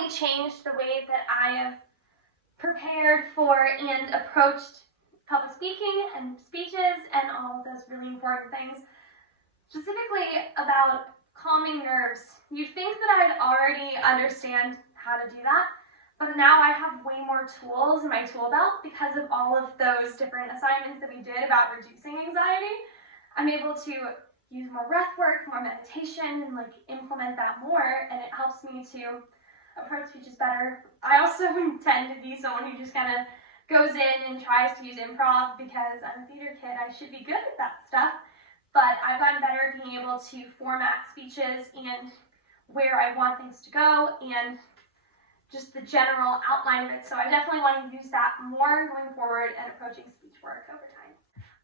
definitely changed the way that I have prepared for and approached public speaking and speeches and all of those really important things. Specifically about calming nerves. You'd think that I'd already understand how to do that, but now I have way more tools in my tool belt because of all of those different assignments that we did about reducing anxiety. I'm able to use more breath work, more meditation, and implement that more, and it helps me to approach speeches better. I also tend to be someone who just kind of goes in and tries to use improv because I'm a theater kid. I should be good at that stuff, but I've gotten better at being able to format speeches and where I want things to go and just the general outline of it. So I definitely want to use that more going forward and approaching speech work over time.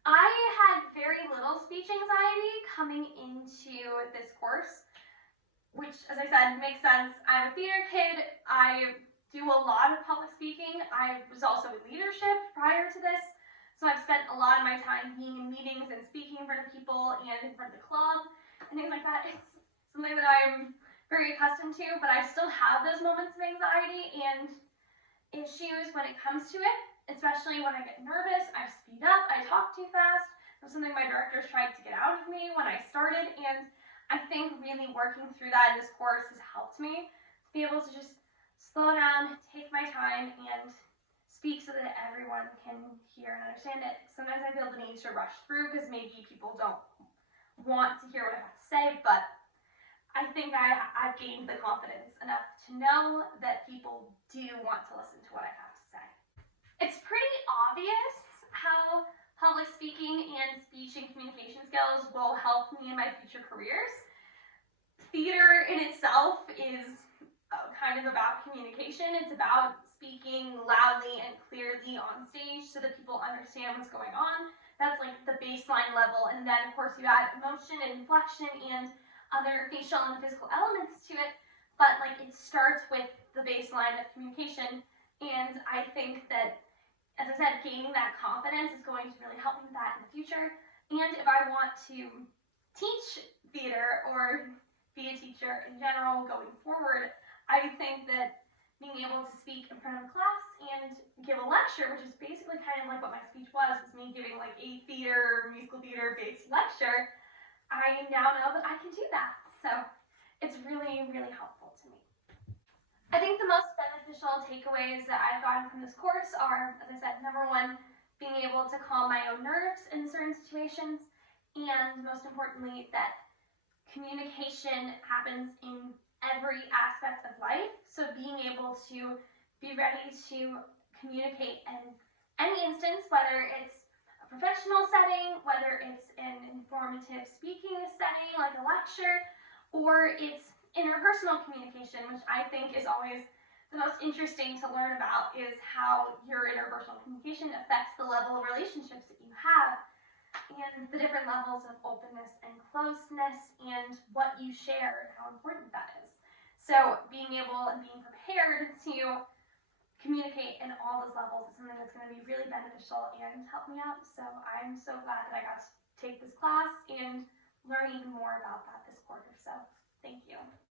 I had very little speech anxiety coming into this course, which, as I said, makes sense. I'm a theater kid. I do a lot of public speaking. I was also in leadership prior to this, so I've spent a lot of my time being in meetings and speaking in front of people and in front of the club and things like that. It's something that I'm very accustomed to, but I still have those moments of anxiety and issues when it comes to it, especially when I get nervous. I speed up, I talk too fast. It was something my directors tried to get out of me when I started, and I think really working through that in this course has helped me to be able to just slow down, take my time, and speak so that everyone can hear and understand it. Sometimes I feel the need to rush through because maybe people don't want to hear what I have to say, but I think I've gained the confidence enough to know that people do want to listen to what I have to say. It's pretty obvious how public speaking and speech and communication skills will help me in my future careers. Theater in itself is kind of about communication. It's about speaking loudly and clearly on stage so that people understand what's going on. That's the baseline level, and then of course you add emotion and inflection and other facial and physical elements to it, but it starts with the baseline of communication, and I think that, as I said, gaining that confidence is going to really help me with that in the future. And if I want to teach theater or be a teacher in general going forward, I think that being able to speak in front of a class and give a lecture, which is basically kind of like what my speech was me giving a musical theater based lecture, I now know that I can do that. So it's really, really helpful to me. I think the most beneficial takeaways that I've gotten from this course are, as I said, number one, being able to calm my own nerves in certain situations, and most importantly, that communication happens in every aspect of life. So being able to be ready to communicate in any instance, whether it's a professional setting, whether it's an informative speaking setting like a lecture, or it's interpersonal communication, which I think is always the most interesting to learn about, is how your interpersonal communication affects the level of relationships that you have and the different levels of openness and closeness and what you share and how important that is. So being able and being prepared to communicate in all those levels is something that's going to be really beneficial and help me out. So I'm so glad that I got to take this class and learn even more about that this quarter. So thank you.